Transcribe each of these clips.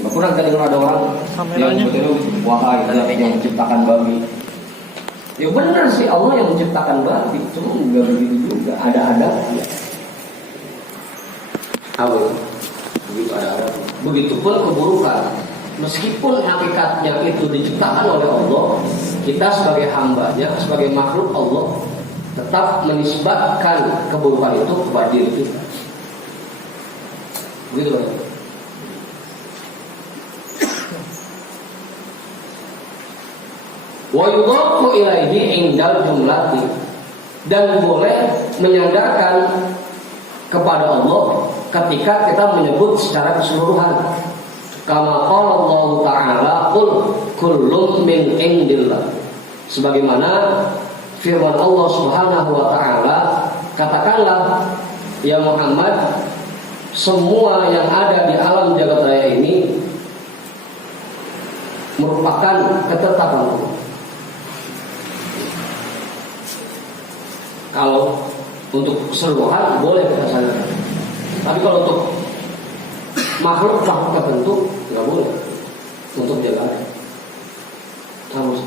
Nggak pernah kita dengar ada orang yang betul wahai Allah yang menciptakan babi. Ya benar sih Allah yang menciptakan babi, cuma nggak begitu juga. Ada ya. Tahu begitu ada. Begitupun keburukan. Meskipun hakikatnya itu diciptakan oleh Allah, kita sebagai hambanya, sebagai makhluk Allah, tetap menisbatkan keburukan itu kepada diri kita. Begitu kan? Wa yudhafu ilaihi indal jumlati, dan boleh menyandarkan kepada Allah ketika kita menyebut secara keseluruhan. Kama qala Allah Ta'ala qul kullun min indillah, sebagaimana firman Allah Subhanahu wa taala, katakanlah ya Muhammad, semua yang ada di alam jagat raya ini merupakan ketetapan Allah. Kalau untuk keseluruhan boleh kita sadarkan, tapi kalau untuk makhluk tertentu nggak boleh untuk jaga. Harus.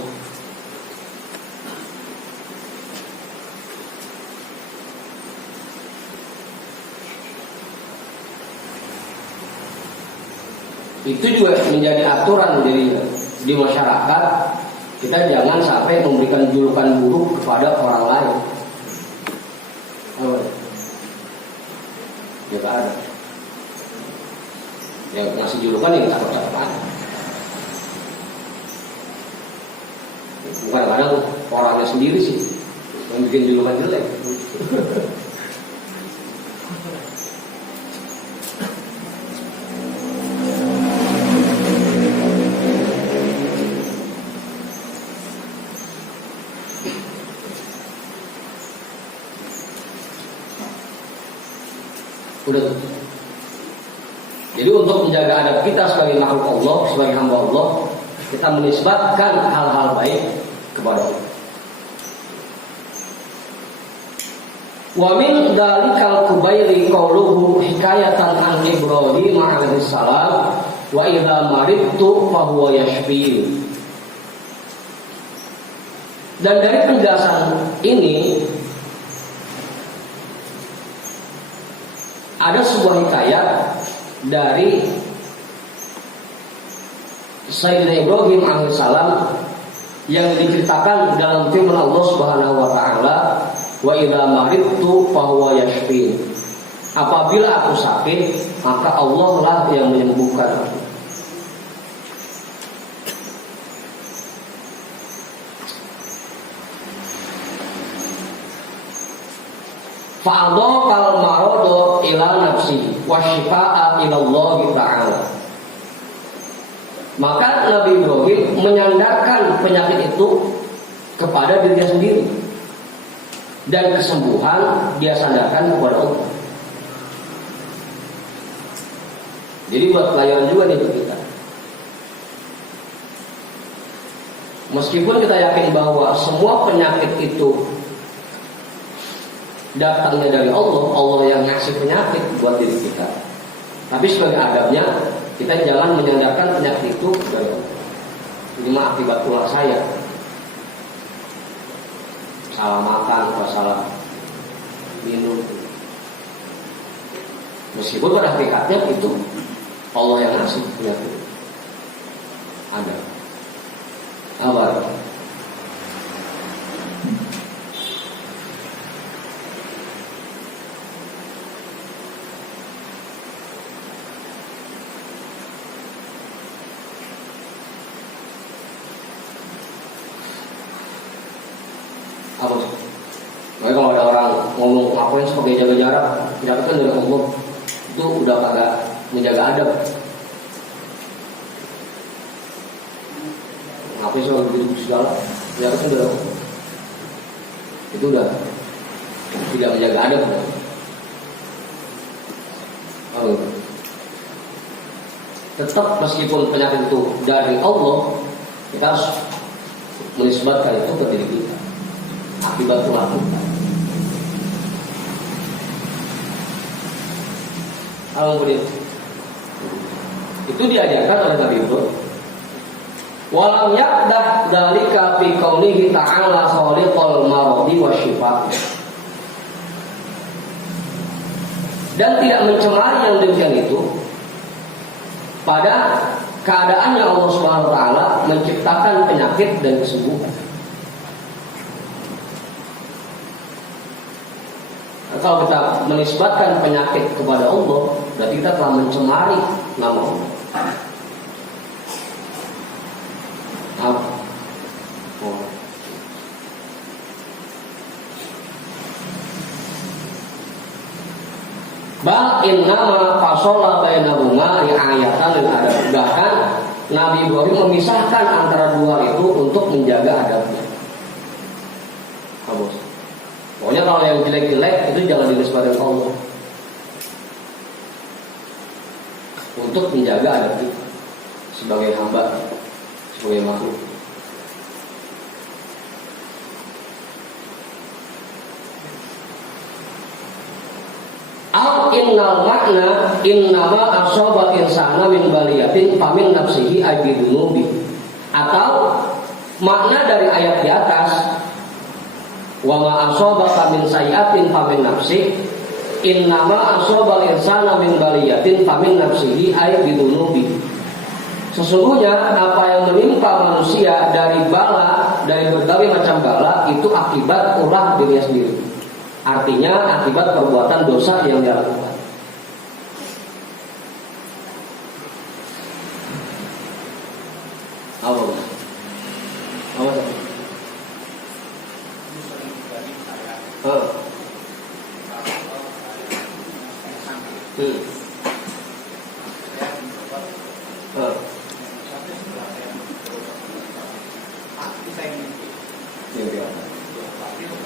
Itu juga menjadi aturan di masyarakat. Kita jangan sampai memberikan julukan buruk kepada orang lain. Ya gak ada. Ya ngasih julukan yang cakep-cakep aja. Bukan kadang orangnya sendiri sih yang bikin julukan jelek. Udah tuh. Jadi untuk menjaga adab kita sebagai makhluk Allah, sebagai hamba Allah, kita menisbatkan hal-hal baik kepada Allah. Wa min dalikal kubairi qauluhu hikayatan an Ibrahim alaihi salam wa idza maridtu fa huwa yashfi. Dan dari penjelasan ini ada sebuah hikayat dari Sayyidina Ibrahim alaihissalam yang diceritakan dalam firman Allah Subhanahu wa taala, wa idza maridtu fa huwa yashfi. Apabila aku sakit, maka Allah lah yang menyembuhkan aku. Fa'adhaqal maradu ila nafsi wa syifaa'a ila Allah Ta'ala. Maka Nabi Ibrahim menyandarkan penyakit itu kepada dirinya sendiri, dan kesembuhan dia sandarkan kepada Allah. Jadi buat pelajaran juga nih untuk kita. Meskipun kita yakin bahwa semua penyakit itu datangnya dari Allah, Allah yang ngasih penyakit buat diri kita. Tapi sebagai adabnya, kita jangan menyandarkan penyakit itu dari Allah. Ini mah akibat ulah saya, salah makan atau salah minum. Meskipun pada hakikatnya itu Allah yang ngasih penyakit. Ada. Apa? Apa sih? Makanya kalau ada orang ngomong ngapain sebagai jaga jarak, tidak kan dari Allah, itu udah kagak menjaga adab. Ngapain sebagai begitu segala, tidak kan dari Allah, itu udah tidak menjaga adab. Oh, tetap meskipun penyakit itu dari Allah, kita harus menisbatkan itu ke diri kita. Akibat ulah kita. Kemudian Itu diajarkan oleh Nabi Ibrahim. Walam yakdah dzalika fi qaulihi ta'ala khaliqal maradi wasyifa. Dan tidak mencemari yang demikian itu pada keadaannya Allah Subhanahu wa taala menciptakan penyakit dan kesembuhan. Kalau kita menisbatkan penyakit kepada Allah, berarti kita telah mencemari nama Allah. Bal innama fasola bainahuma ri'ayatan lil adab. Bahkan Nabi Ibrahim memisahkan antara dua itu untuk menjaga adabnya. Bos. Pokoknya kalau yang jelek-jelek itu jangan dinisbatkan ke Allah. Untuk menjaga adab kita sebagai hamba, sebagai makhluk. Al innal makna innama asaba insana min baliyatin famin nafsihi aibidunubi. Atau makna dari ayat di atas wa ma asaba min sayiatin famin nafsi innama asaba insana min baliyatin famin nafsihi aibidunubi. Sesungguhnya apa yang menimpa manusia dari bala, dari berbagai macam bala itu akibat ulah dirinya sendiri. Artinya akibat perbuatan dosa yang dia lakukan. Apa?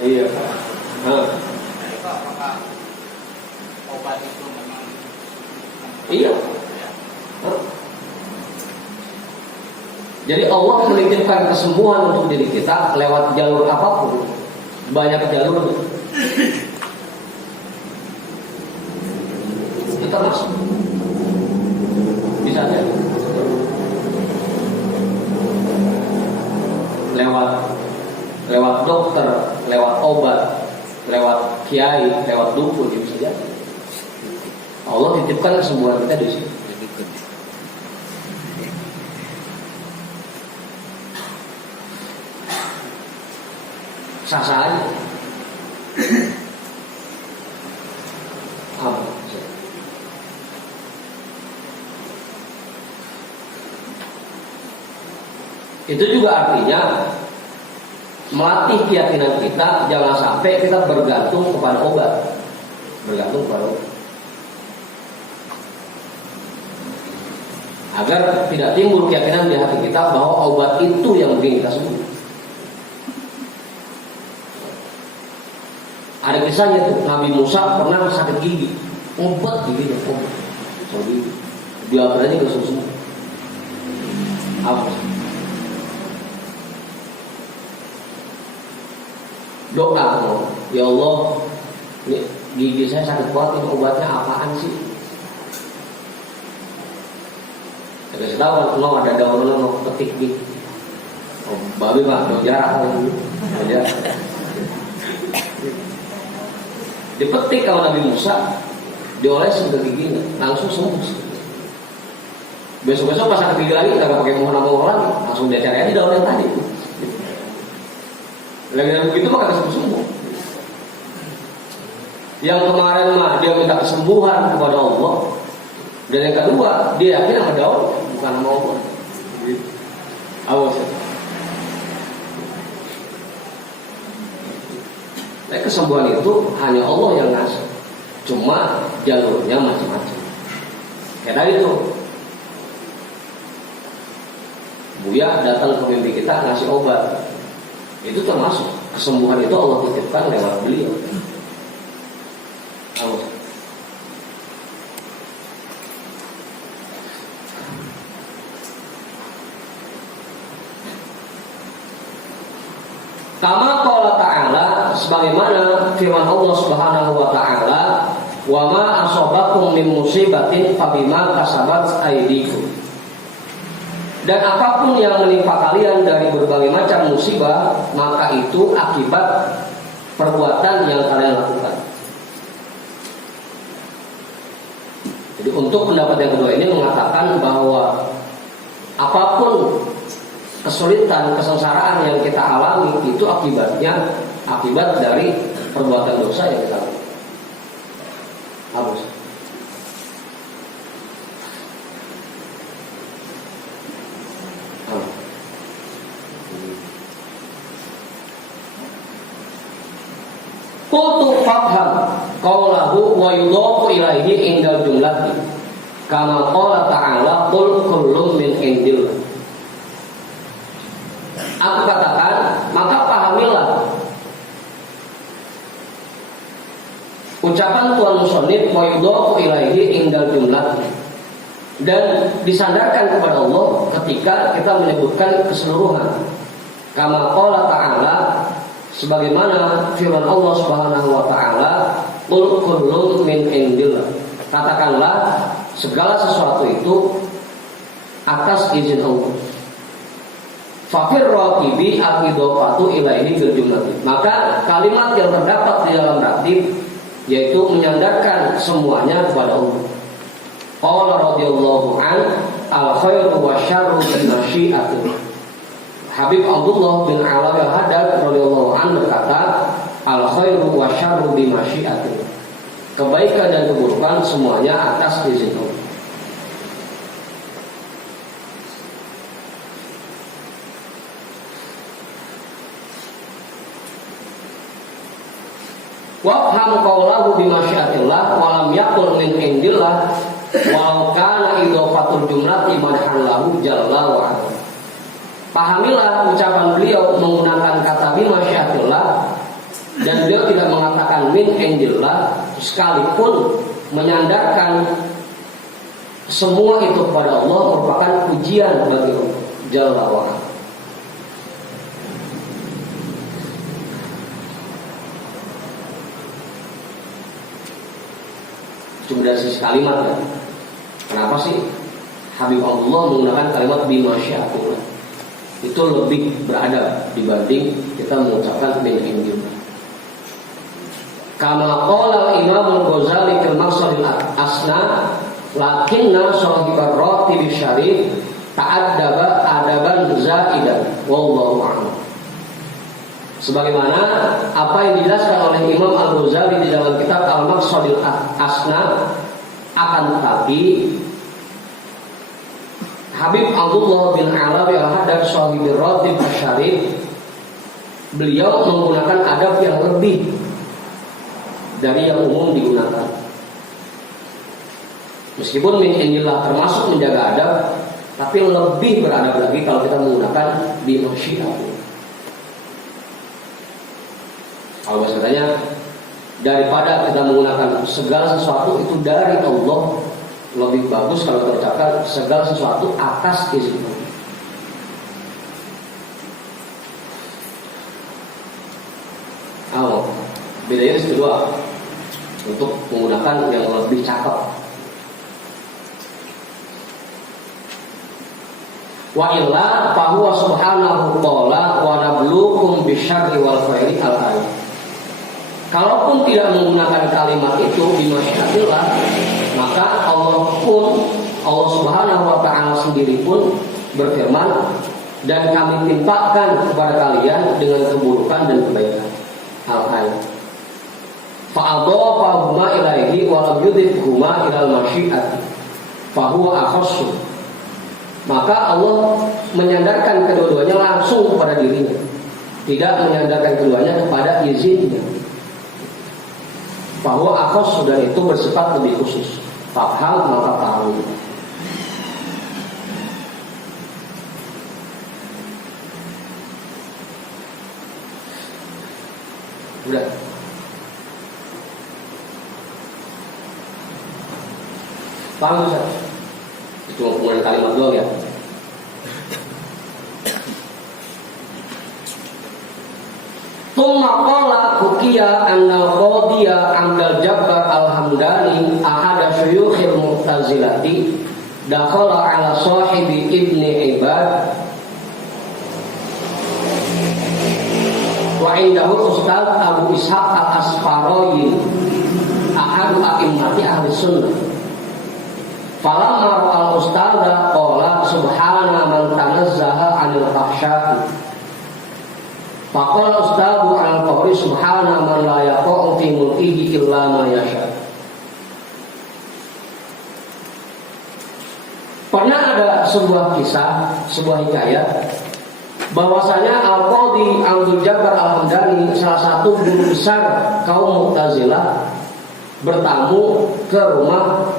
Iya. Apakah obat itu memang? Iya. Jadi Allah menitipkan kesembuhan untuk diri kita lewat jalur apapun. Banyak jalur. Kita masuk. Bisa aja. Lewat dokter, lewat obat, lewat kiai, lewat dukun, itu saja. Allah titipkan kesembuhan kita di sini. Sah-sah aja. Itu juga artinya melatih keyakinan kita, jangan sampai kita bergantung kepada obat. Bergantung kepada obat. Agar tidak timbul keyakinan di hati kita bahwa obat itu yang bikin kita sembuh. Ada kisahnya tuh, Nabi Musa pernah sakit gigi, obat giginya, obat. Dia berani ke sembuh. Apa? Doa, ya Allah, ini gigi saya sakit banget, ini obatnya apaan sih? Saya tahu kalau ada daun petik gigi. Oh, babi pak, daun jarak lagi. Dipetik kalau Nabi Musa, dioles ke giginya, langsung sembuh. Besok-besok pas sakit gigi lagi, nggak pakai mohon lagi, langsung dia cari aja daun yang tadi. Lagi begitu maka sembuh. Yang kemarin mah dia minta kesembuhan kepada Allah, dan yang kedua dia yakin sama daun bukan sama Allah. Awas. Nah, kesembuhan itu hanya Allah yang ngasih. Cuma jalurnya macam-macam. Kayak tadi tuh, Buya datang ke mimpi kita ngasih obat. Itu termasuk kesembuhan itu Allah titipkan lewat beliau. Allah. Kama qala ta'ala, sebagaimana firman Allah Subhanahu wa taala, Wa ma asobakum min musibatin fabima kasabat aydikum. Dan apapun yang menimpa kalian dari berbagai macam musibah, maka itu akibat perbuatan yang kalian lakukan. Jadi untuk pendapat yang kedua ini mengatakan bahwa apapun kesulitan, kesengsaraan yang kita alami itu akibat dari perbuatan dosa yang kita lakukan. Harus. Qultu fafham qawlahu wa yudhafu ilaihi indal jumlati kama qala ta'ala qul kullum min indillah. Aku katakan, maka pahamilah ucapan Tuhan musannif wa yudhafu ilaihi indal jumlati, dan disandarkan kepada Allah ketika kita menyebutkan keseluruhan. Kama qala ta'ala, sebagaimana firman Allah Subhanahu wa taala, qul kullun min indillah. Katakanlah segala sesuatu itu atas izin Allah. Fafir raqibi al-idhofatu ilaihi bil jumlati. Maka kalimat yang terdapat di dalam ratib yaitu menyandarkan semuanya kepada Allah. Qala radhiyallahu an al-khairu wa syarru bi masyiatillah. Habib Abdullah bin Alawi al-Haddad radhiyallahu an berkata, al-khairu wa syarru bi masyiatillah. Kebaikan dan keburukan semuanya atas izin Allah. Wafham qawlahu bi masyiatillah wa lam yaqul min indillah wa kana idhofatul jumlati madhan lahu jalla wa ala. Pahamilah ucapan beliau menggunakan kata bi masyiatillah dan beliau tidak mengatakan min indillah, sekalipun menyandarkan semua itu kepada Allah merupakan pujian bagi Allah jalla wa ala. Cuma dari sisi kalimat ya. Kenapa sih Habib Allah menggunakan kalimat bimasyiatillah? Itu lebih beradab dibanding kita mengucapkan min indillah. Kama qala Imam Al-Ghazali fil Maqsadil Asna, lakinna sahibar ratib syarif ta'addaba adaban zaidan wallahu a'lam. Sebagaimana apa yang dijelaskan oleh Imam Al-Ghazali di dalam kitab Al-Maqsadil Asna, akan tetapi Habib Abdullah bin Alawi al-Haddad Shahibir Ratib Asy-Syarif, beliau menggunakan adab yang lebih dari yang umum digunakan. Meskipun min indillah termasuk menjaga adab, tapi lebih beradab lagi kalau kita menggunakan bi masyiatillah. Kalau bahasanya daripada kita menggunakan segala sesuatu itu dari Allah, lebih bagus kalau kita ucapkan segala sesuatu atas izin Allah. Bedanya itu kedua, untuk menggunakan yang lebih cakep. Wa illa fahuwa subhanahu qala wa nabluukum bisyarri wal khairi al-ayat. Kalaupun tidak menggunakan kalimat itu bimasyiatillah, maka Allah Subhanahu wa ta'ala sendiri pun berfirman, dan kami timpakan kepada kalian dengan keburukan dan kebaikan. Al-ayat. Fa'adhafahuma ilaihi wa lam yudhifhuma ilal masyiati fahuwa akhassu. Maka Allah menyandarkan kedua-duanya langsung kepada dirinya, tidak menyandarkan keduanya kepada izinnya. Bahwa akhos dan itu bersifat lebih khusus. Faham maka paham. Udah. Paham Ustaz? Cuma penggunaan kalimat doang ya. Tsumma qala Hukiya annal qadiya Abdul Jabbar Al-Hamdani ahada syuyukhil Mu'tazilati dakhala ala sahibi Ibni Ibad wa indahu Ustaz Abu Ishaq Al-Asfarayi ahadu a'immati ahli sunnah. Falamma ra'al ustadha qala subhana man tanazzaha 'anil fahsya'i. Faqala ustadu al-qawri subhana man la yaqa'u fi mulkihi illa ma yasha. Pernah ada sebuah kisah, sebuah hikayat bahwasanya Al-Qadhi Abdul Jabbar Al-Hamdani, salah satu guru besar kaum Mu'tazilah, bertamu ke rumah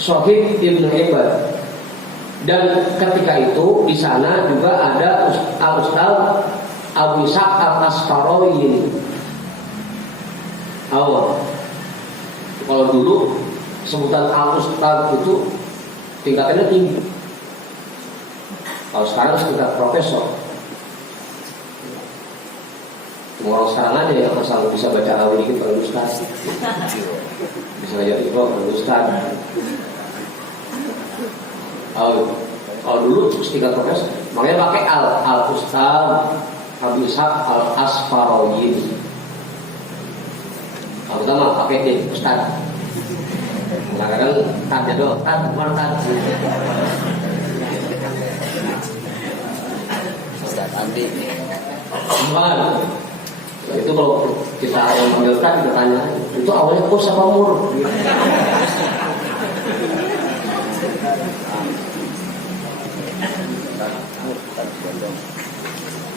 Shahid Ibnu Ibad. Dan ketika itu di sana juga ada Al-Ustaz Abu Ishaq Al-Asfarayi. Awal. Kalau dulu sebutan Al-Ustaz itu tingkatannya tinggi. Kalau sekarang sekitar profesor. Cuma orang sekarang aja yang asal bisa baca Arabi dikit kalau Ustaz. Bisa baca Iqra kalau Ustaz. Kalau dulu sekitar profesor, makanya pakai Al-Ustaz Abu Ishaq Al-Asfarayi. Kalau kita mah pakai D Ustaz. Kadang-kadang tanya doang, mana tadi? Ustaz Andi. Bukan. Itu kalau kita yang manggil Ustaz kita tanya, itu awalnya kos apa mur?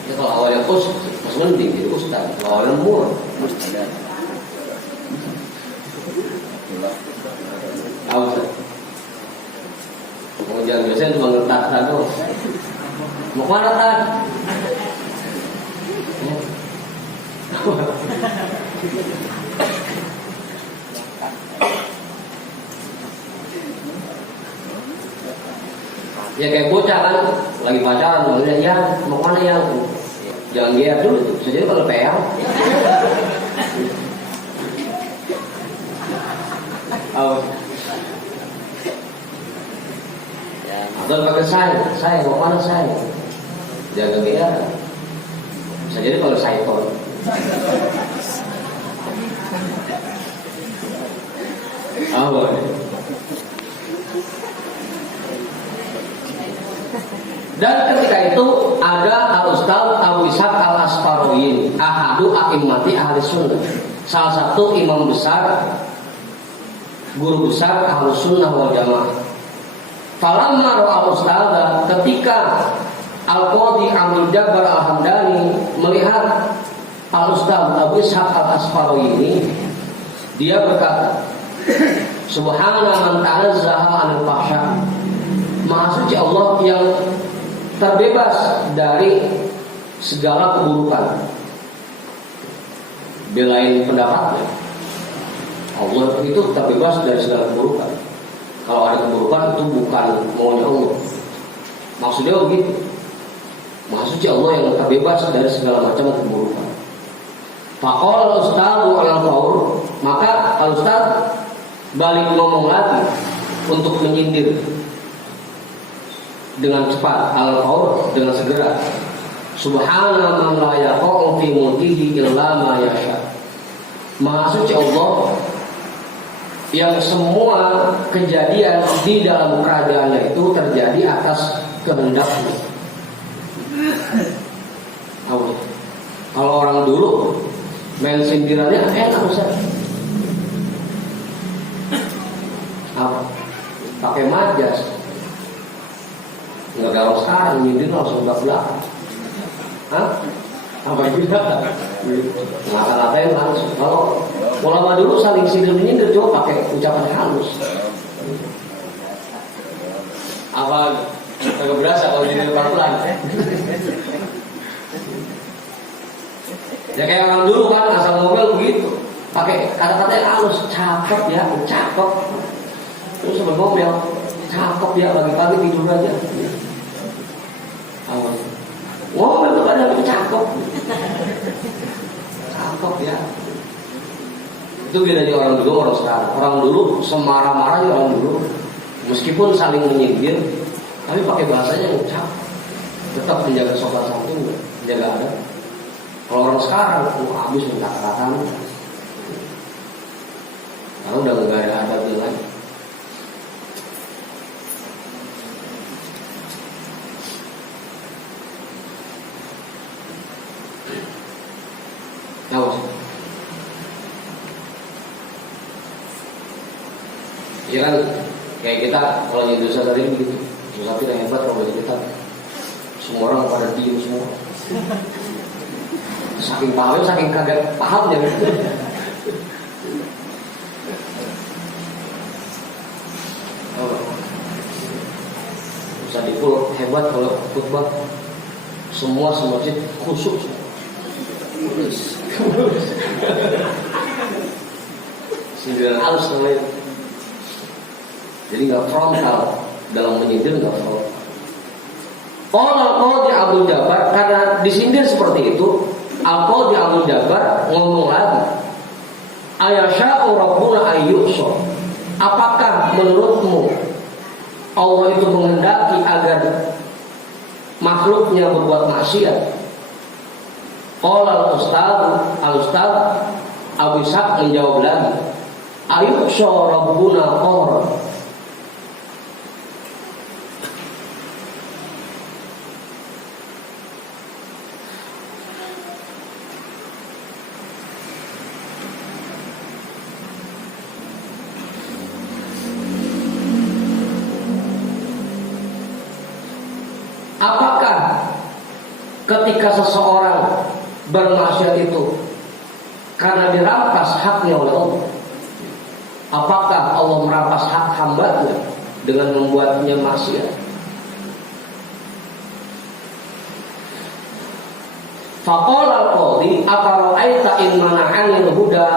Ya, kalau awalnya kos masih mending jadi Ustaz. Kalau awalnya mur, Ustaz. Kemudian biasanya cuma ngetat doang. Mau kemana Tan? Ya kayak bocah kan, lagi pacaran, manggilnya ya, mau kemana ya? Jangan GR dulu, sejauh kalau PR. Atau pakai saya mau mana saya? Jangan GR. Bisa jadi kalau saya ton. Dan ketika itu ada Al-Ustaz Abu Ishaq Al-Asfarayi, ahadu a'immati ahli sunnah, salah satu imam besar, guru besar ahli sunnah wal jamaah. Falamma ra'a Al-Ustadha, ketika Al-Qadhi Abdul Jabbar Al-Hamdani melihat Al-Ustaz Abu Ishaq Al-Asfarayi ini, dia berkata, subhana man tanazzaha 'anil fahsya. Maha suci Allah yang terbebas dari segala keburukan. Belain pendapatnya, Allah itu terbebas dari segala keburukan. Kalau ada keburukan itu bukan maunya Allah. Maksudnya begitu. Maha suci Allah yang terbebas dari segala macam keburukan. Faqala al-ustadzu al-qaur, maka al-ustadz balik ngomong lagi untuk menyindir dengan cepat, al-qaur dengan segera. Subhana man la yaqa'u fi mulkihi illa ma yasha. Maha suci Allah yang semua kejadian di dalam kerajaannya itu terjadi atas kehendaknya. Kalau orang dulu main sindirannya enak Ustaz. Apa? Pakai majas. Enggak galau sekarang, nyindir langsung belak-belak. Hah? Apa itu dah? Ngata-ngatain langsung. Kalau ulama dulu saling sindir menyindir, coba pakai ucapan halus. Apa? Agak berasa kalau nyindir pelan-pelan. Ya kayak orang dulu kan asal ngomel begitu, pakai kata-kata yang halus, cakep ya, cakep. Terus sebelum ngomel, cakep ya, pagi-pagi tidur aja. ngomel tuh ada cakep. Cakep ya. Itu bedanya orang dulu orang sekarang. Orang dulu semarah-marahnya orang dulu, meskipun saling menyindir, tapi pakai bahasanya yang cakep. Tetap menjaga sopan santun, menjaga adab. Kalau orang sekarang, habis mencatatkan. Karena udah nggak ada adabnya lagi. Tahu sih? Ya kan, kayak kita kalau jadi dosa tadi begitu, dosa tidak hebat kalau bagi kita. Semua orang pada diem semua. Saking tahu, saking kagak paham ya. Bisa dipul hebat kalau khutbah. Semua masjid khusyuk. Sindiran halus namanya. Jadi nggak frontal dalam menyindir, nggak frontal. Al-Qadhi Abdul Jabbar, karena disindir seperti itu, Al-Qadhi Abdul Jabbar ngomong lagi, Ayasya'u Rabbuna ayyuhsha. Apakah menurutmu Allah itu menghendaki agar makhluknya berbuat maksiat? Qala al-Ustaz Abu Ishaq menjawab lagi, ayyuhsha Rabbuna qahran. Apakah ketika seseorang bermaksiat itu karena dirampas haknya oleh Allah? Apakah Allah merampas hak hambanya dengan membuatnya maksiat? Faqala al-Qadhi afara'aita in mana'anil huda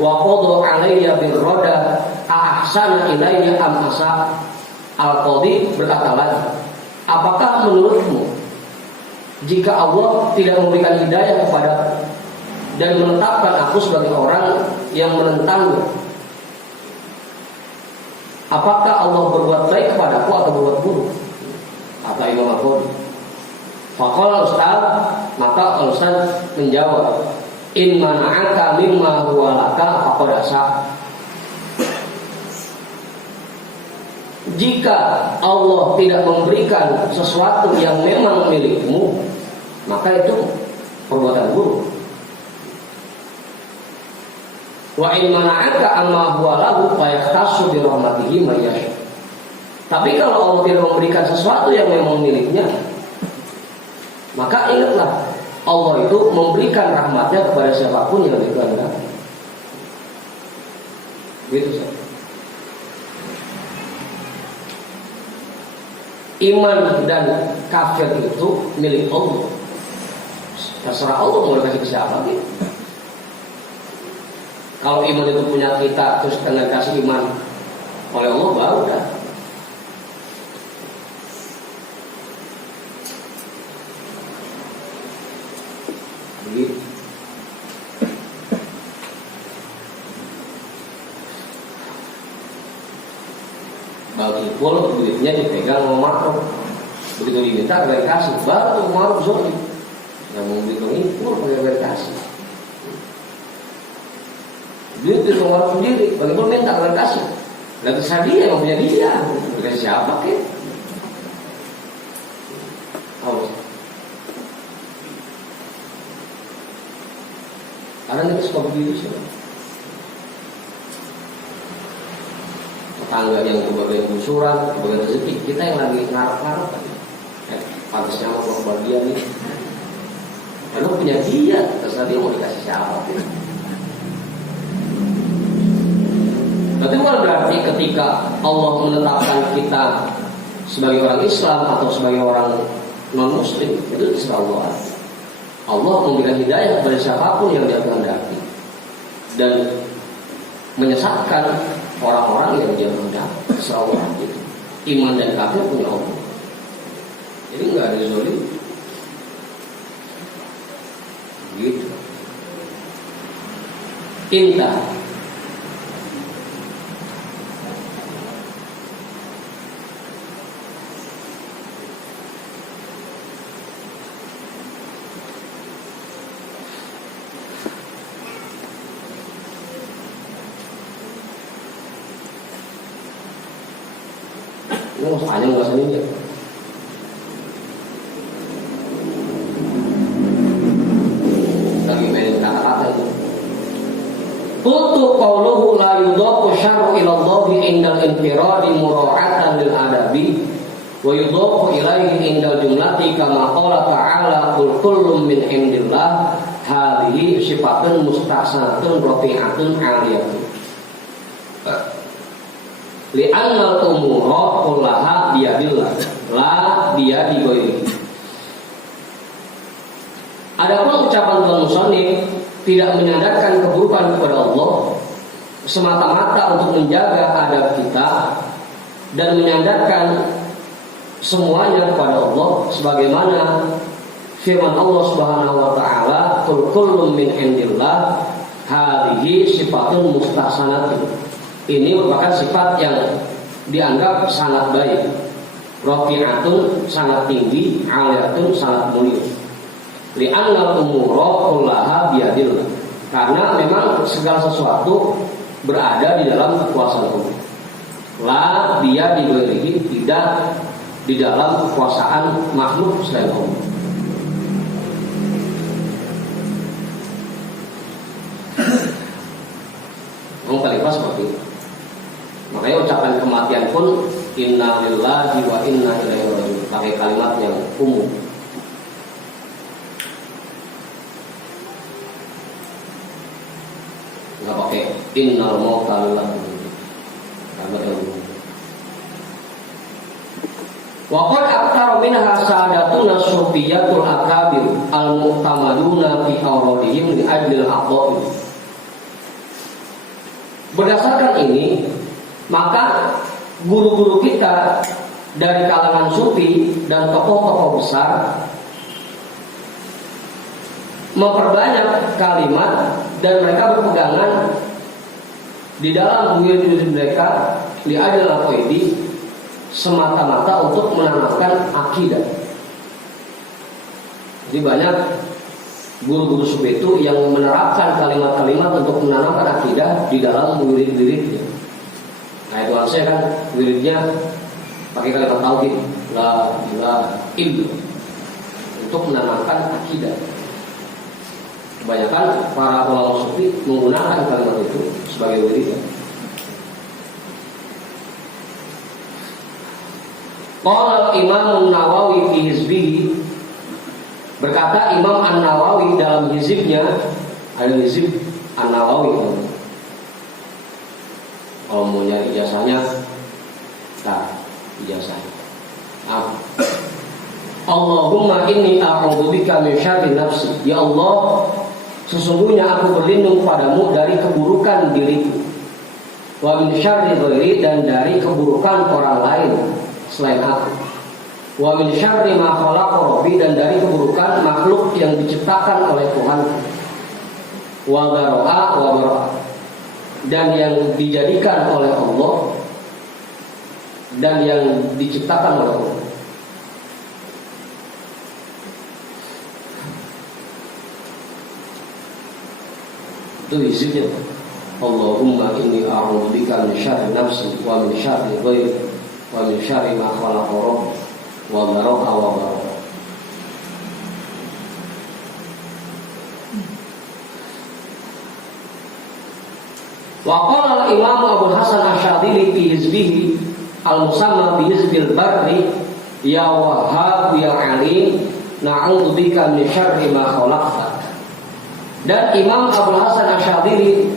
wa qada 'alayya birrada ahsana ilayya am asa. Al-Qadhi berkata lagi, apakah menurutmu jika Allah tidak memberikan hidayah kepada dan menetapkan aku sebagai orang yang menentangnya, apakah Allah berbuat baik kepadaku atau berbuat buruk? Kata Imam Al-Qadhi. Faqala Ustaz, maka Ustaz menjawab, in mana'aka mimma huwa laka faqad asa. Jika Allah tidak memberikan sesuatu yang memang milikmu, maka itu perbuatan buruk. Wa in mana'aka amma huwa lahu fa yahtassu bi rahmatihi may yasha. Tapi kalau Allah tidak memberikan sesuatu yang memang miliknya, maka ingatlah Allah itu memberikan rahmatnya kepada siapapun yang dikehendaki. Gitu saja. Iman dan kafir itu milik Allah. Terserah Allah mau dikasih ke siapa gitu. Kalau iman itu punya kita, terus kita kasih iman oleh Allah, baru dah. Begitu. Bagi pul duitnya dipegang sama makhluk. Begitu diminta gak dikasih, baru tuh makhluk zolim. Yang mau duit pul gak dikasih. Duit itu makhluk sendiri, bagi pul minta gak dikasih. Gak terserah dia yang punya dia. Dikasih siapa kek? Awas. Karena kita suka begitu sih. Tetangga yang kebagian kusuran, kebagian rezeki, kita yang lagi ngarep-ngarep tadi. Pantasnya mau kebagian nih. Lalu punya dia, terserah dia mau dikasih siapa. Berarti bukan berarti ketika Allah menetapkan kita sebagai orang Islam atau sebagai orang non-Muslim, itu terserah Allah. Allah memberikan hidayah kepada siapapun yang dia kehendaki dan menyesatkan orang-orang yang dia kehendaki. Terserah Allah gitu. Iman dan kafir punya Allah. Jadi nggak ada zolim. Inta. Ini panjang bahasa ini. Lagi main kata-kata itu. Qultu qawluhu la yudhafu syar'u ila Allahi indal infiradi mura'atan lil adabi wa yudhafu ilaihi indal jumlati kama qala ta'ala qul kullun min indillah hadhihi sifatun mustahsanatun rafi'atun 'aliyatun. Li'annal umura kullaha biyadillah la biyadi ghairi. Adapun ucapan Tuan Musannif tidak menyandarkan keburukan kepada Allah semata-mata untuk menjaga adab kita dan menyandarkan semuanya kepada Allah sebagaimana firman Allah Subhanahu wa taala qul kullun min indillah hadhihi sifatun mustahsanatun. Ini merupakan sifat yang dianggap sangat baik. Rafi'atun sangat tinggi, 'aliyatun sangat mulia. Li'annal umura kullaha biyadillah. Karena memang segala sesuatu berada di dalam kekuasaan Allah. La biyadi ghairihi, tidak di dalam kekuasaan makhluk selain Allah. Kalimat seperti itu. Makanya ucapan kematian pun inna lillahi wa inna ilaihi raji'un, pakai kalimat yang umum. Enggak pakai innal mauta lillahi. Kalimat yang umum. Wa qad aktsara minha sa'adatuna sufiyatul akabir al-mu'tamaduna fi awradihim li ajlil aqaid. Berdasarkan ini, maka guru-guru kita dari kalangan sufi dan tokoh-tokoh besar memperbanyak kalimat dan mereka berpegangan di dalam wirid-wirid mereka li ajlil aqaidi semata-mata untuk menanamkan akidah. Jadi banyak guru-guru sufi itu yang menerapkan kalimat-kalimat untuk menanamkan akidah di dalam wirid-wiridnya. Nah itu harusnya kan wiridnya pakai kalimat tauhid, la ilaha illallah, untuk menanamkan akidah. Kebanyakan para ulama sufi menggunakan kalimat itu sebagai wiridnya. Qala Imam Nawawi fi hizbihi, berkata Imam An-Nawawi dalam hizibnya, ada hizib An-Nawawi. Kalau mau nyari ijazahnya, ijazahnya. Allahumma inni a'udzubika min syarri nafsi. Ya Allah, sesungguhnya aku berlindung padamu dari keburukan diriku. Wa min syarri ghairi, dan dari keburukan orang lain selain aku. Wa min syarri ma khalaqa rabbi, dan dari keburukan makhluk yang diciptakan oleh Tuhan. Wa dara'a wa bara, dan yang dijadikan oleh Allah dan yang diciptakan oleh Allah. Itu isinya. Allahumma inni a'udzubika min syarri nafsi wa min syarri ghairi wa min syarri ma khalaqa rabbi wa dara'a wa bara. Wa qala al-Imam Abu Hasan Asy-Syadzili fi hizbihi al-musamma bi hizbil barri ya Wahhab ya Alim na'udzubika min syarri ma khalaqta. Dan Imam Abu Hasan Asy-Syadzili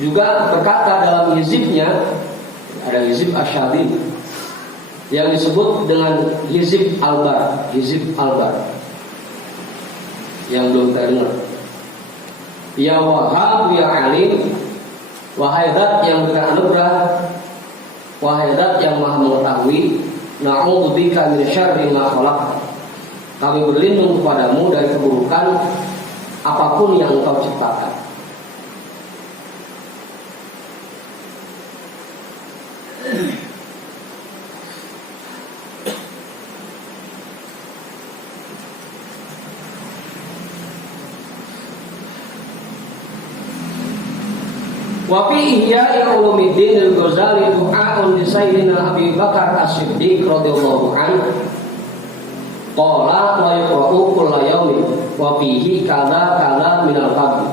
juga berkata dalam hizibnya, ada hizib Asy-Syadzili yang disebut dengan hizib Al-Bar, hizib Al-Bar, yang belum kita dengar. Ya Wahhab ya Alim, wahai Zat yang memberikan anugerah, wahai Zat yang Maha mengetahui, na'udzubika min syarri ma khalaqta. Kami berlindung kepadamu dari keburukan apapun yang Engkau ciptakan. Wa fi Ihya Ulumuddin Al-Ghazali du'a'un li Sayyidina Abi Bakar As-Siddiq radhiyallahu anhu qala wa yaqra'u kulla yaumin wa fihi kadza kadza min al-fadl.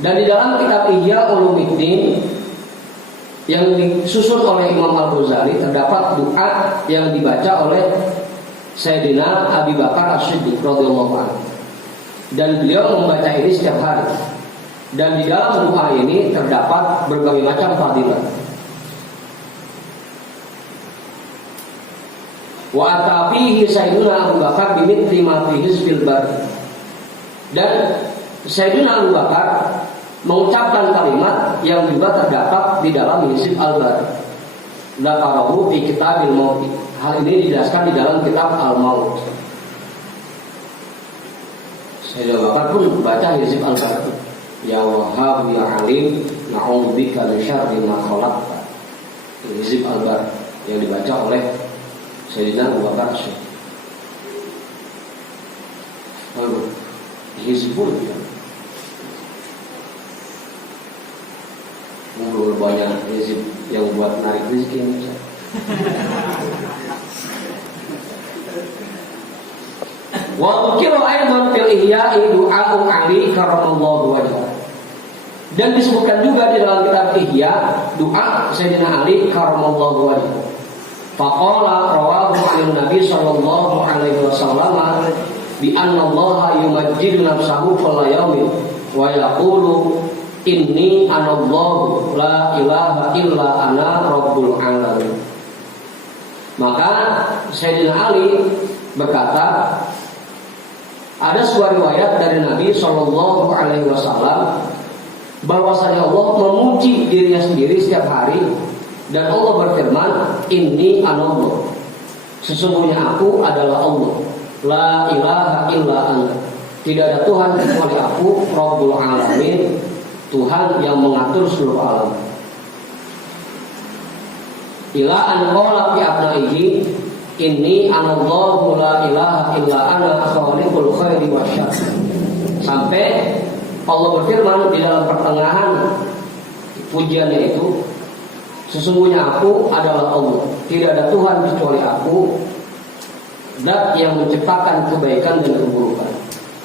Dan di dalam kitab Ihya Ulumuddin yang disusun oleh Imam Al-Ghazali terdapat doa yang dibaca oleh Sayyidina Abi Bakar As-Siddiq radhiyallahu anhu. Dan beliau membaca ini setiap hari. Dan di dalam doa ini terdapat berbagai macam fadilah. Wa atafihi Sayyidina Abu Bakar bimithli ma fi hizbil bar. Dan Sayyidina Abu Bakar mengucapkan kalimat yang juga terdapat di dalam Hizb al-Bar. Dzakarahu fi kitabil maut. Hal ini dijelaskan di dalam kitab Al-Maut. Sayyidina Abu Bakar pun membaca Hizb al-Bar. Ya Wahhab ya Alim na'udzubika min syarri ma khalaqta. Hizb al-Bar yang dibaca oleh Sayyidina Abu Bakar As-Siddiq. Lalu Hizbul mulu banyak hizb yang buat narik rezeki ini. Wa ukiru aidan fil ihya'i du'a'u Ali karamallahu wajhah. Dan disebutkan juga di dalam kitab Ihya doa Sayyidina Ali karamallahu wajhah. Faqala rawahu 'an Nabi sallallahu alaihi wasallam bi anna Allah yumajjidu nafsahu kulla yawmin wa yaqulu inni anallahu la ilaha illa ana rabbul alamin. Maka Sayyidina Ali berkata, ada sebuah riwayat dari Nabi Shallallahu Alaihi Wasallam bahwasanya Allah memuji dirinya sendiri setiap hari dan Allah berfirman, Inni anallah, sesungguhnya aku adalah Allah, la ilaha illa anta, tidak ada Tuhan kecuali aku, Rabbul alamin, Tuhan yang mengatur seluruh alam. Ila an qala fi abnaihi inni anallahu la ilaha illa ana khaliqul khairi wasyarr. Sampai Allah berfirman di dalam pertengahan pujiannya itu, sesungguhnya aku adalah Allah, tidak ada Tuhan kecuali aku, zat yang menciptakan kebaikan dan keburukan.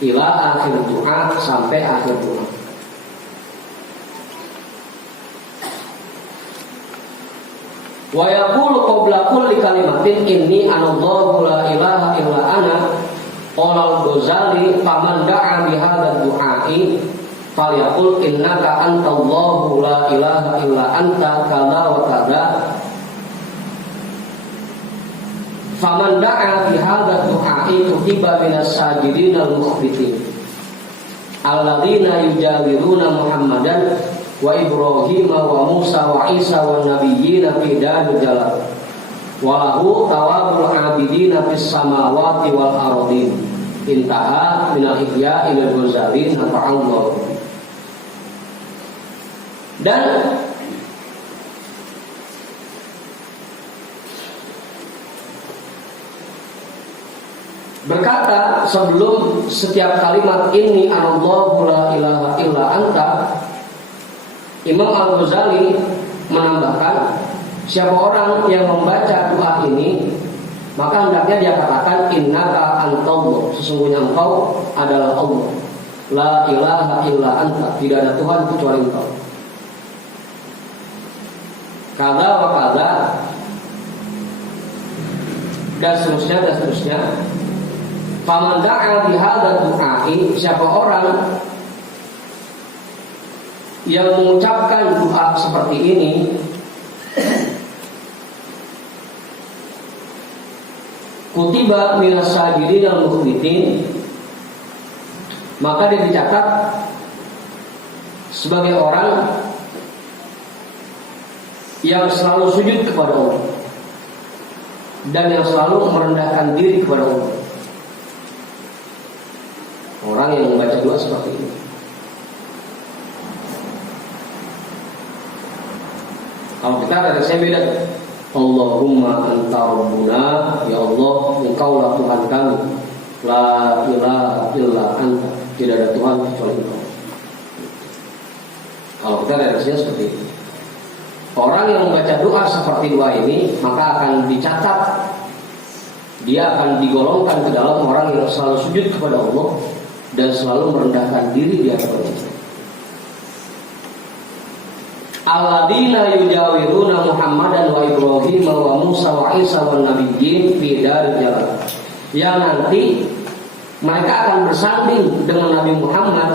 Ila akhir doa, sampai akhir doa. Wa yaqulu qabla kulli kalimatin inni anallahu la ilaha illa ana. Qala al-Ghazali faman da'a bi hadzal du'a'i falyaqul innaka antallahu la ilaha illa anta kadza wa kadza. Faman da'a bi hadzal du'a'i kutiba minas sajidin al-mukhbitin alladzina yujawiruna Muhammadan wa Ibrahim wa Musa wa Isa wa nabiyyina fi daril jalal wa lahu tawabul abidina fis samawati wal ardin. Intaha minal ihya ila Ghazali nafa'allahu. Dan berkata sebelum setiap kalimat ini anallahu la ilaha illa anta, Imam Al-Ghazali menambahkan, siapa orang yang membaca doa ini maka hendaknya dia katakan innaka antallah, sesungguhnya engkau adalah Allah, la ilaha illa anta, tidak ada Tuhan kecuali engkau, kada wa kada, dan seterusnya. Faman da'a bi hadzal du'a'i, siapa orang yang mengucapkan doa seperti ini, kutiba minas sajidin al-mukhbitin, maka dia dicatat sebagai orang yang selalu sujud kepada Allah dan yang selalu merendahkan diri kepada Allah. Orang yang membaca doa seperti ini. Kalau kita redaksinya beda. Allahumma anta rabbuna, ya Allah, engkaulah Tuhan kami. La ilaha illa anta, tidak ada Tuhan kecuali Engkau. Kalau kita redaksinya seperti itu. Orang yang membaca doa seperti doa ini, maka akan dicatat, dia akan digolongkan ke dalam orang yang selalu sujud kepada Allah dan selalu merendahkan diri di hadapan. Alladzina yujawiruna Muhammadan wa Ibrahim wa Musa wa Isa wa nabiyyin fi daril jalal. Yang nanti mereka akan bersanding dengan Nabi Muhammad,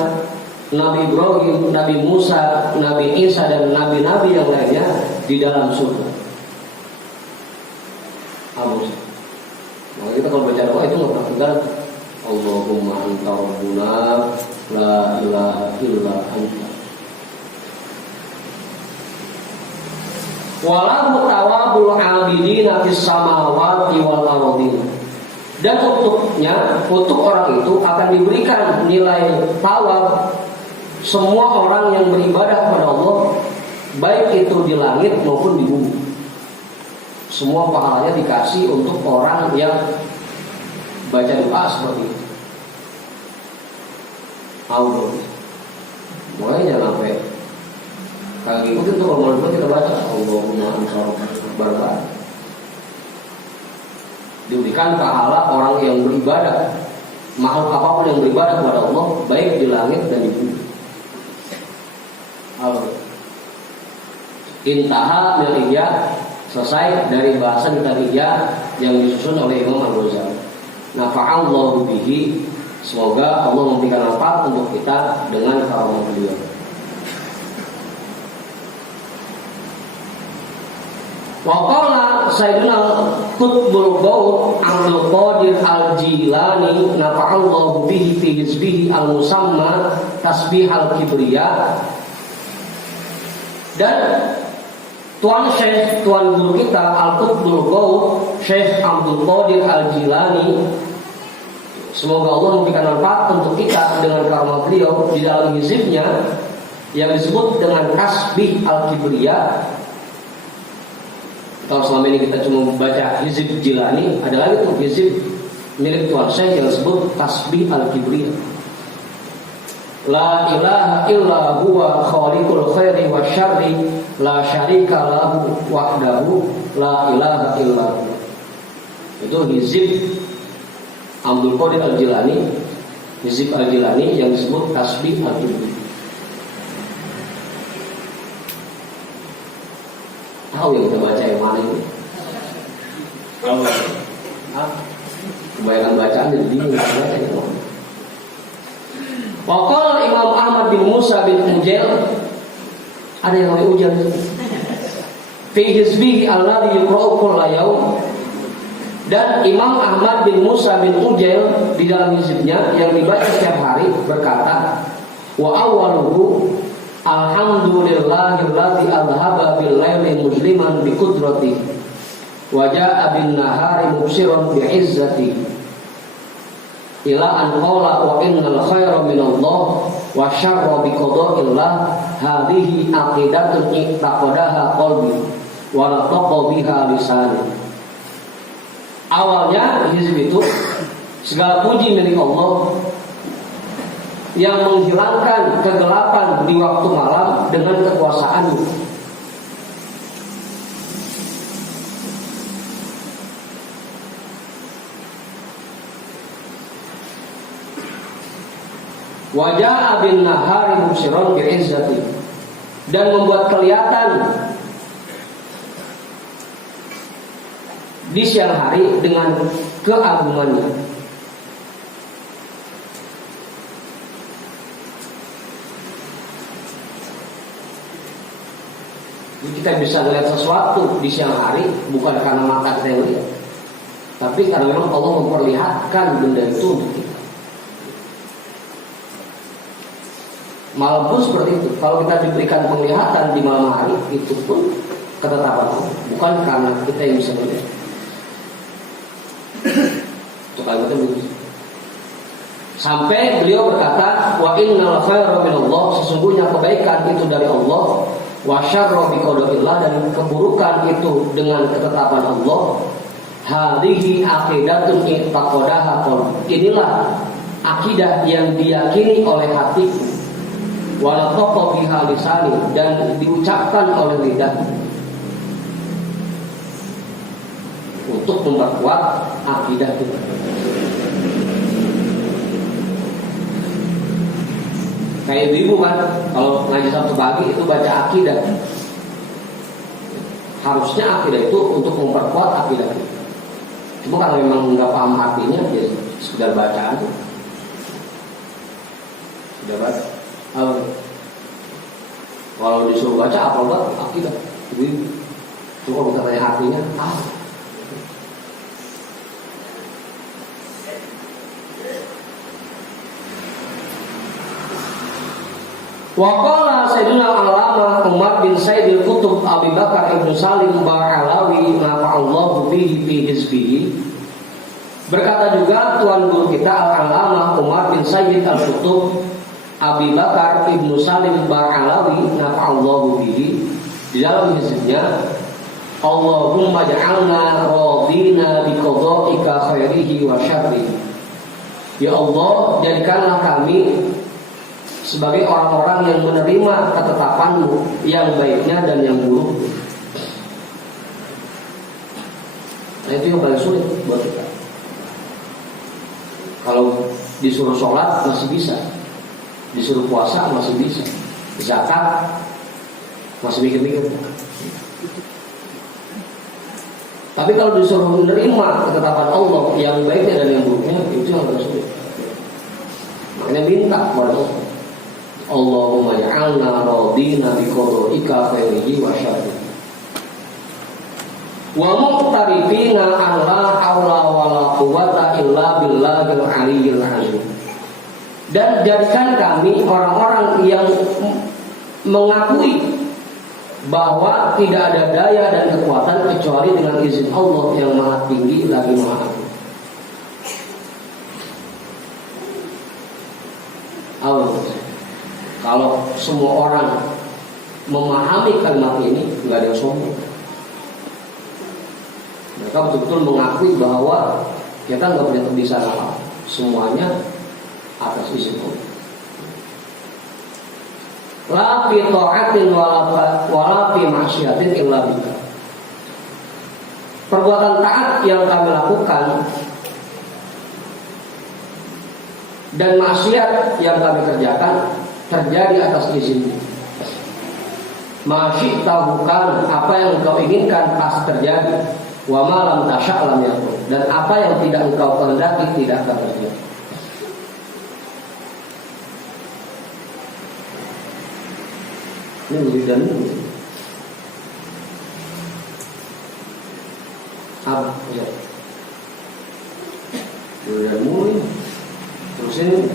Nabi Ibrahim, Nabi Musa, Nabi Isa dan nabi-nabi yang lainnya di dalam surga. Amin. Nah, kita kalau baca doa itu nggak tinggal Allahumma anta rabbuna la ilaha illa anta. Walahu tawabul abidina fis samawati wal ardin. Dan untuk orang itu akan diberikan nilai tawab semua orang yang beribadah kepada Allah, baik itu di langit maupun di bumi. Semua pahalanya dikasih untuk orang yang baca doa seperti itu. Allah, mulai jangan sampai kaki ikutin tuh kalau mau kita baca Allahumma anta rabbuna. Diberikan pahala orang yang beribadah, makhluk apapun yang beribadah kepada Allah, baik di langit dan di bumi. Intaha miliyah, selesai dari bahasan tadiyah yang disusun oleh Imam Al-Ghazali. Nafa'allahu bihi, semoga Allah memberikan manfaat untuk kita dengan karamah beliau. Waqala Sayyidina Qutbul Ghaus Abdul Qadir Al-Jilani nafa'allahu bihi fi hizbihi al-musamma tasbih al-kibriya. Dan Tuan guru kita Al-Qutbul Ghaus Syekh Abdul Qadir Al-Jilani, semoga Allah memberikan manfaat untuk kita dengan karamah beliau di dalam hizibnya yang disebut dengan tasbih al-kibriya. Kalau selama ini kita cuma membaca hizib Jilani, ada lagi tuh hizib milik Tuan Syekh yang disebut tasbih al-kibriya. La ilaha illa huwa khaliqul khairi wa syarri la syarika lahu wahdahu la ilaha illa huwa. Itu hizib Abdul Qadir Al-Jilani, hizib Al-Jilani yang disebut tasbih al-kibriya. Tahu yang kita baca yang mana ini? Kebanyakan bacaan jadi bingung baca yang mana. Waqala Imam Ahmad bin Musa bin Ujail, ada yang namanya Ujail. Fi hizbihi alladhi yuqra'u kulla yaum. Dan Imam Ahmad bin Musa bin Ujail di dalam hizibnya yang dibaca setiap hari berkata, wa awwaluhu alhamdulillahilladzi adhaba bil laili musliman bi qudrati wa jaa bin nahari mubshiran bi izzati ila an qala wa innal khaira minallah wa syarra bi qada'illah hadhihi aqidatun iqtaqadaha qalbi wa nataqa biha lisani. Awalnya hizib itu segala puji milik Allah yang menghilangkan kegelapan di waktu malam dengan kekuasaannya. Wajah bin nahari mubshiran bi'izzati, dan membuat kelihatan di siang hari dengan keagungannya. Kita bisa melihat sesuatu di siang hari bukan karena mata kita yang lihat, tapi karena memang Allah memperlihatkan benda itu untuk kita. Malam pun seperti itu. Kalau kita diberikan penglihatan di malam hari, itu pun ketetapan Allah, bukan karena kita yang bisa melihat. Itu kalimatnya begitu. Sampai beliau berkata, wa innal khaira minallah, sesungguhnya kebaikan itu dari Allah. wa syarra biqadarillah, dan keburukan itu dengan ketetapan Allah. Hadhihi aqidatun i'taqadaha qalbi, inilah akidah yang diyakini oleh hatiku, wa nataqa biha lisani, dan diucapkan oleh lidah, untuk memperkuat akidah kita. Kayak ibu kan, kalau ngaji Sabtu pagi itu baca akidah. Harusnya akidah itu untuk memperkuat akidah kita. Cuma kalau memang nggak paham artinya, ya sekedar bacaan. Sudah baca. Kalau disuruh baca apa buat akidah? Ibu, cuma kita tanya artinya, Waqala Sayyidina Al-Allamah Umar bin Sayyidil Qutub Abi Bakar Ibnu Salim Ba'alawi nafa'allahu bihi fi hizbihi. Berkata juga tuan guru kita Al-Allamah Umar bin Sayyid Al-Qutub Abi Bakar Ibnu Salim Ba'alawi nafa'allahu bihi, di dalam hizbnya, Allahumma ja'alna radina biqada'ika khairihi wa syarrihi. Ya Allah, jadikanlah kami sebagai orang-orang yang menerima ketetapan-Mu, yang baiknya dan yang buruk. Nah, itu yang paling sulit buat kita. Kalau disuruh sholat masih bisa, disuruh puasa masih bisa, zakat masih mikir-mikir. Tapi kalau disuruh menerima ketetapan Allah, yang baiknya dan yang buruknya, itu yang paling sulit. Makanya minta kepada Allah, Allahumma ja'alna radina biqada'ika khairihi wa syarrihi wa muqtarifina an la haula wa la quwwata illa billahil aliyyil azim. Dan jadikan kami orang-orang yang mengakui bahwa tidak ada daya dan kekuatan kecuali dengan izin Allah yang maha tinggi lagi maha agung. Allah. Kalau semua orang memahami kalimat ini, nggak ada yang sombong. Mereka betul-betul mengakui bahwa kita nggak punya kebiasaan apa, semuanya atas izin Allah. La fi ta'atin wala fi ma'syiatin illa bika. Perbuatan taat yang kami lakukan dan maksiat yang kami kerjakan terjadi atas izin. Masyita bukan, apa yang engkau inginkan pasti terjadi. Wa ma lam tasya' lam yakun, dan apa yang tidak engkau kehendaki tidak akan terjadi. Ini wiridan ini. Apa ya? Wiridan mulu. Terus ini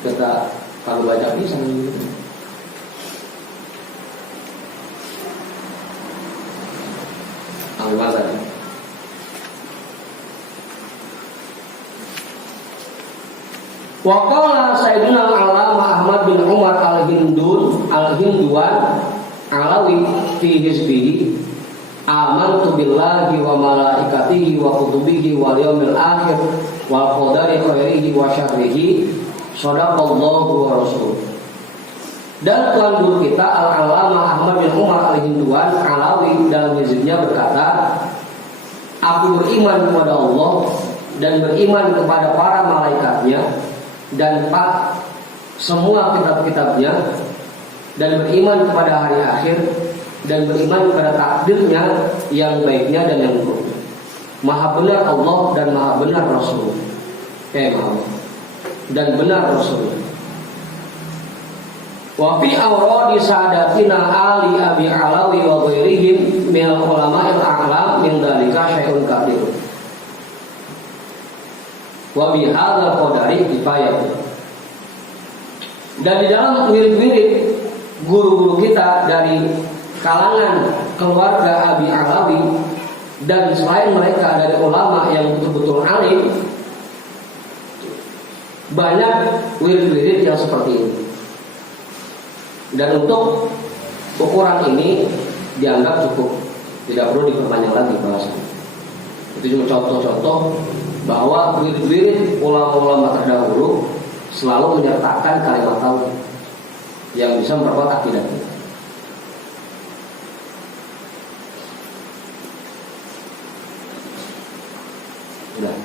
kita kalau baca bisa ambil masa ya. Waqala Sayyidina Al-Allamah Ahmad bin Umar Al-Hinduan Alawi fi hizbihi, amantu billahi wa malaikatihi wa kutubihi wal yawmil akhir wal qadari khairihi wa syarrihi, shadaqallahu wa rasuluh. Dan tuan guru kita Al-Allamah Ahmad bin Umar Al-Hinduan Alawi dalam hizbnya berkata, aku beriman kepada Allah dan beriman kepada para malaikatnya dan semua kitab-kitabnya, dan beriman kepada hari akhir, dan beriman kepada takdirnya yang baiknya dan yang buruknya. Maha benar Allah dan maha benar Rasul. Maha dan benar Rasul. Wa fi awradi sadatina Ali Abi Alawi wa ghairihim min ulama'il a'lam min dalika syai'un katsir. Wa bi hadzal qadari kifayah. Dan di dalam wirid-wirid guru-guru kita dari kalangan keluarga Abi Alawi dan selain mereka dari ulama yang betul-betul alim, banyak wirid-wirid yang seperti ini. Dan untuk ukuran ini dianggap cukup, tidak perlu diperpanjang lagi bahasannya. Itu cuma contoh-contoh bahwa wirid-wirid ulama-ulama terdahulu selalu menyertakan kalimat tauhid yang bisa memperkuat akidah kita. Sudah.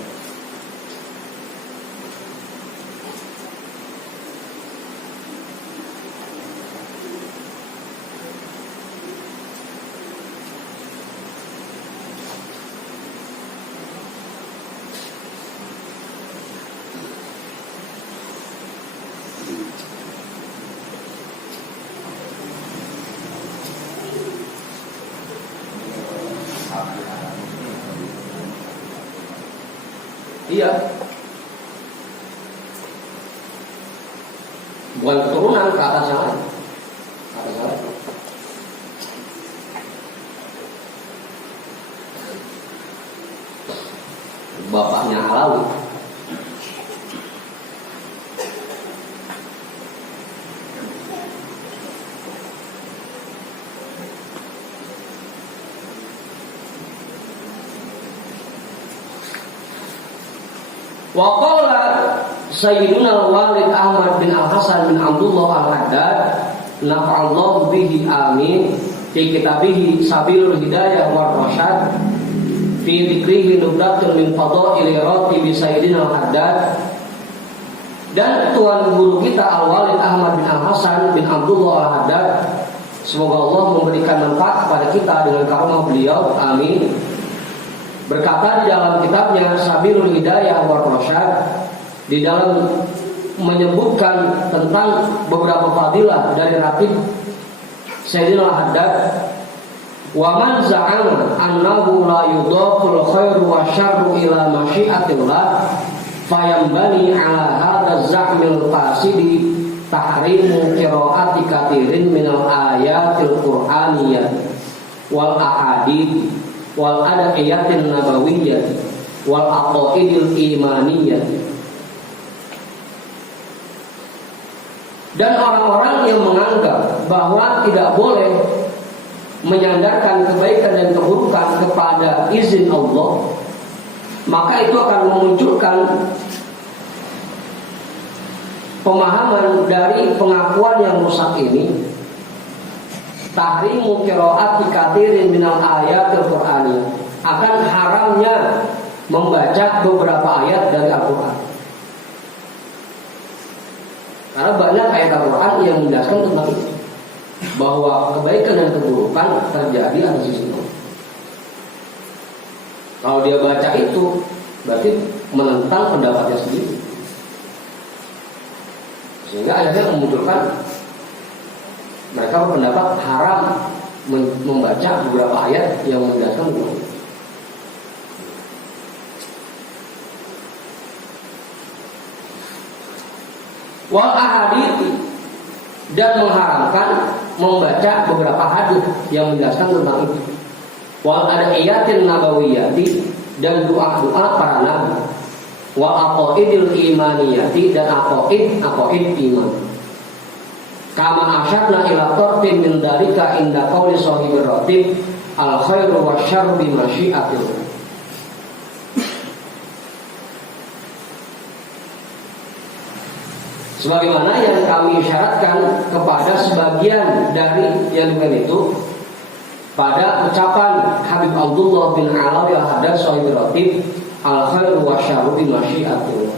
Iya. Bukan keturunan, ke atas yang lain. Ke atas yang lain. Bapaknya Alawi. Wa qala Sayyiduna Walid Ahmad bin Al-Hasan bin Abdullah Al-Haddad nafa'allahu bihi amin fi kitabihi Sabilul Hidayah war Rasyad fi dzikrihi nubdatun min fadaili ratibi Sayyidina Al-Haddad. Dan tuan guru kita Al-Walid Ahmad bin Al-Hasan bin Abdullah Al-Haddad, semoga Allah memberikan manfaat kepada kita dengan karunia beliau, amin, berkata di dalam kitabnya Sabilul Hidayah war Rasyad, di dalam menyebutkan tentang beberapa fadilah dari ratib Sayyidina Al-Haddad, wa man za'ama annahu la yudhaful khairu wa syarru ila masyiatillah fayambani ala hadza za'mil fasidi tahrimu qiraati katsirin minal ayatil qur'aniyyah wal ahadits wal adaqiyatin nabawiyyah wal aqaidil imaniyah. Dan orang-orang yang menganggap bahwa tidak boleh menyandarkan kebaikan dan keburukan kepada izin Allah, maka itu akan memunculkan pemahaman dari pengakuan yang rusak ini, tahrimu qiraati katsirin minal ayatil qur'ani, akan haramnya membaca beberapa ayat dari Al-Qur'an. Karena banyak ayat Al-Qur'an yang menjelaskan tentang itu, bahwa kebaikan dan keburukan terjadi atas izin Allah. Kalau dia baca itu, berarti menentang pendapatnya sendiri, sehingga akhirnya memunculkan mereka berpendapat haram membaca beberapa ayat yang menjelaskan itu. Wal ahadits, dan mengharamkan membaca beberapa hadis yang menjelaskan tentang itu. Wal adaqiyatin nabawiyyati, dan doa-doa para nabi. Wal aqaidil imaniyati, dan aqaid iman. Kama asyarna ila tarfin min dzalika inda qauli shahibir ratib al khairu wasyarru bi masyiatillah. Sebagaimana yang kami syaratkan kepada sebagian dari yang demikian itu pada ucapan Habib Abdullah bin Alawi Al-Haddad Shahibir Ratib al khairu wasyarru bi masyiatillah.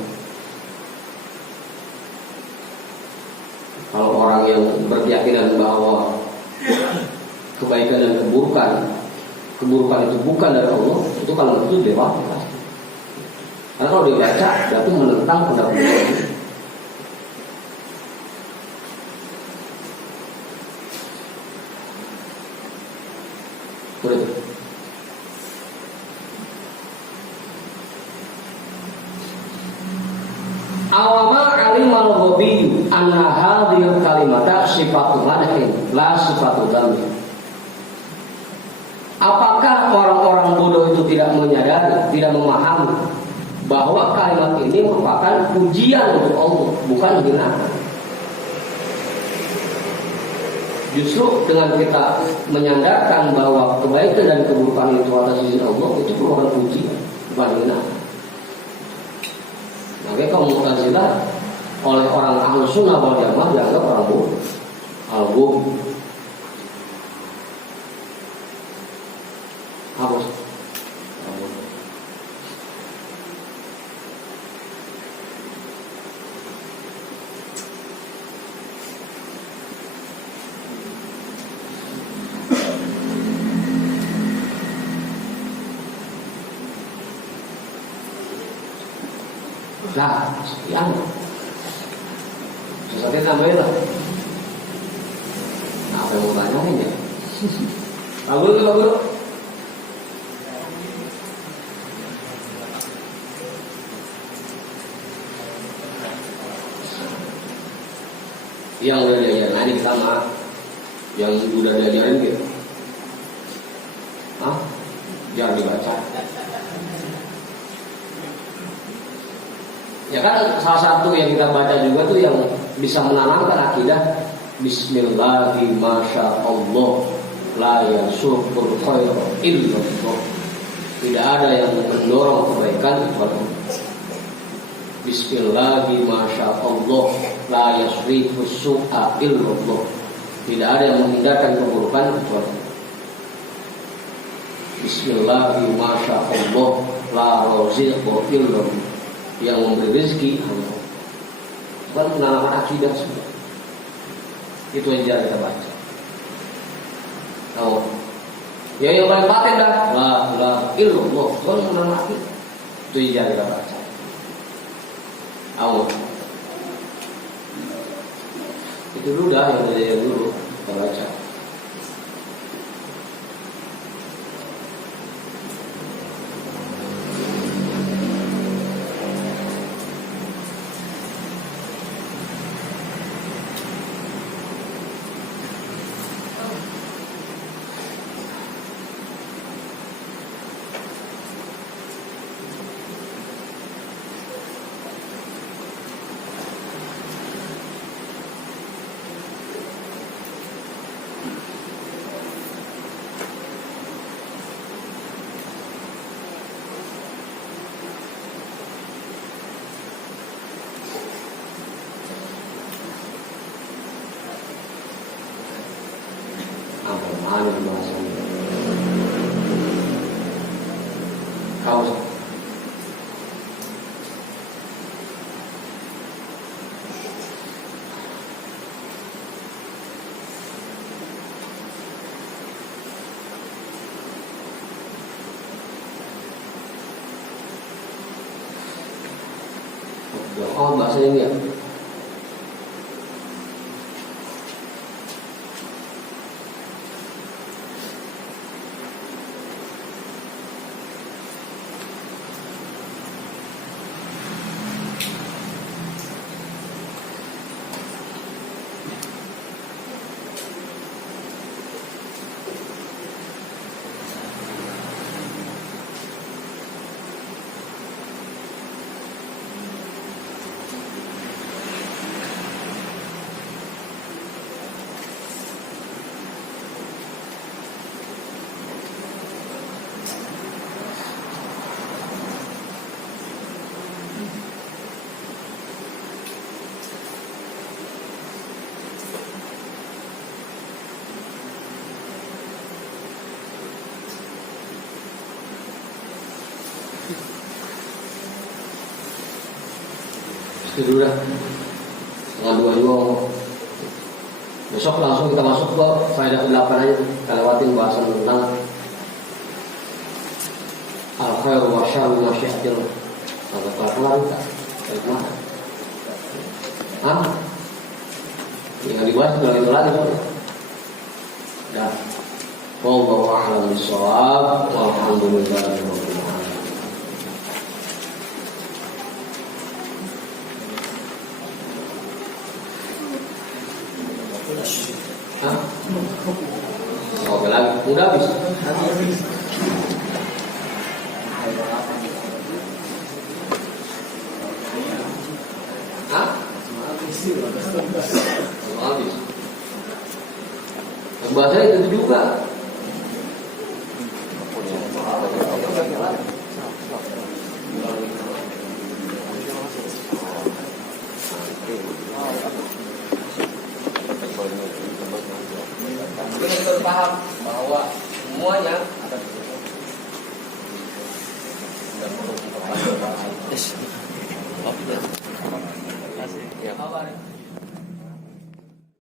Kalau orang yang berkeyakinan bahwa kebaikan dan keburukan itu bukan dari Allah, itu kalau itu dewa pasti. Karena kalau dia baca berarti menentang pendapat Allah. Awama alimal ghabi anna hadhil kalimata sifatul madhin la sifatul dzam. Apakah orang-orang bodoh itu tidak menyadari, tidak memahami bahwa kalimat ini merupakan pujian untuk Allah, bukan hinaan? Justru dengan kita menyandarkan bahwa kebaikan dan keburukan itu atas izin Allah, itu merupakan puji bukan hina. Makanya kaum Mu'tazilah oleh orang Ahlus Sunnah wal Jamaah dianggap orang bodoh, al-bodoh. Apa? Nah, sekian. Sesuatu tambahin lah. Nah, apa yang mau tanyain ya? Bagus, bagus. Yang udah diajarin aja kita mah. Yang udah diajarin gitu. Hah? Jangan dibaca. Ya kan salah satu yang kita baca juga tuh yang bisa menanamkan akidah Bismillahi masyaallah la yasuqul khair illallah. Tidak ada yang mendorong kebaikan kecuali Bismillahi masyaallah la yasrifus su'a illallah. Tidak ada yang menghindarkan keburukan kecuali Bismillahi masyaallah la raziqu illallah. Yang memberi rezeki Allah. Bukan menanamkan akidah semua. Itu aja kita baca. Tahu? Ya yang paling paten dah. La illallah. Bukan menanamkan akidah. Itu aja kita baca. Tahu? Itu dulu dah yang dulu kita baca. Oh, bahasa ini ya. Itu dah setengah 2 juga. Besok langsung kita masuk ke faedah ke-8 aja. Kita lewatin bahasan tentang al-khair wa syarru wa syi'atil. Apa kelar kita? Dari mana? Hah? Yang dibahas itu lagi soalnya. Dah. Wallahu a'lam bishawab. Walhamdulillahirabbil alamin. Hah? Oke lagi, udah habis. Hah? Habis. Bahasa itu juga. Benar-benar paham bahwa semuanya ada di situ.